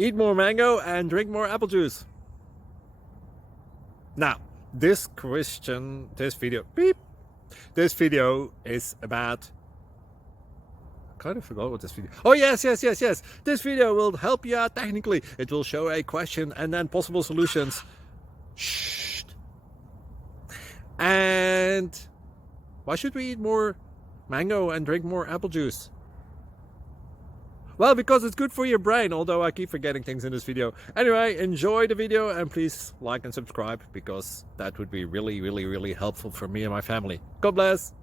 Eat more mango and drink more apple juice. Now, this video is about, I kind of forgot what this video. Oh yes. This video will help you out technically. It will show a question and then possible solutions. Shh. And why should we eat more mango and drink more apple juice? Well, because it's good for your brain, although I keep forgetting things in this video. Anyway, enjoy the video and please like and subscribe, because that would be really helpful for me and my family. God bless!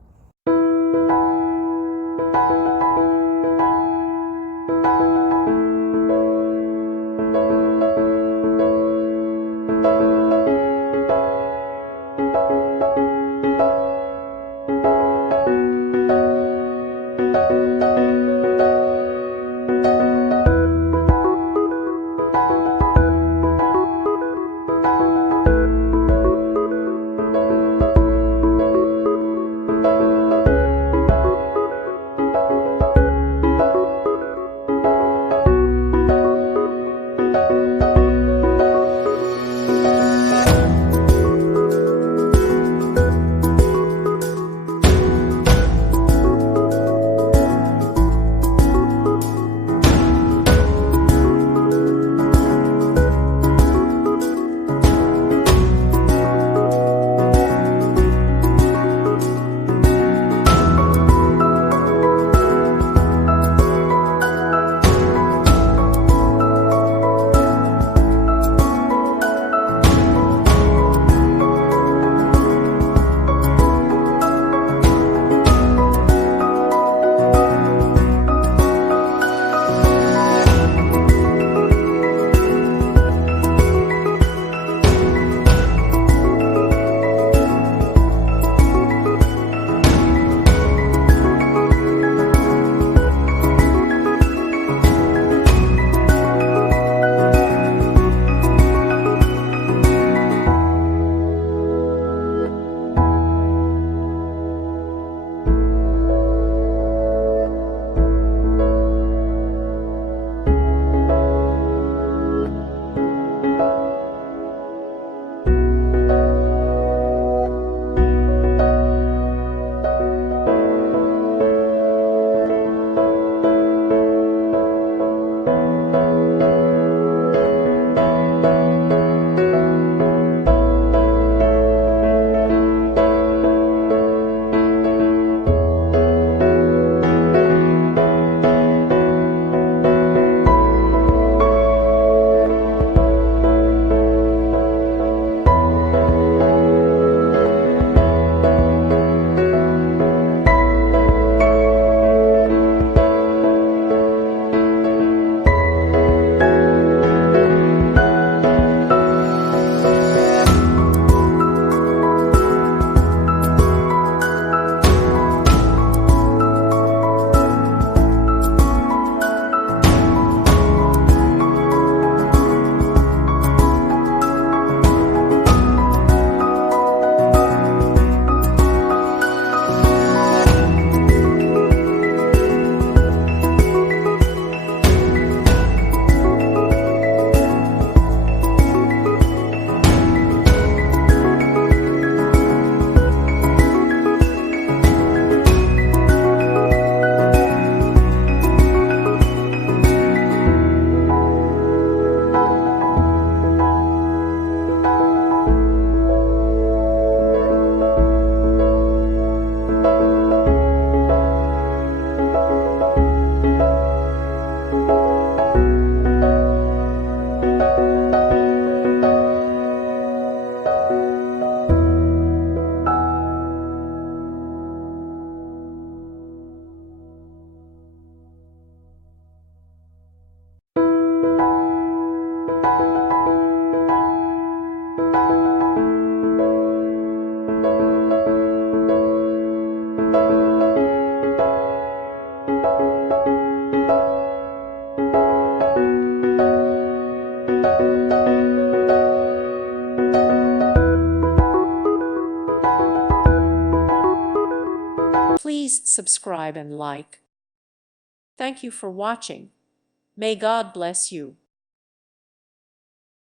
Please subscribe and like. Thank you for watching. May God bless you.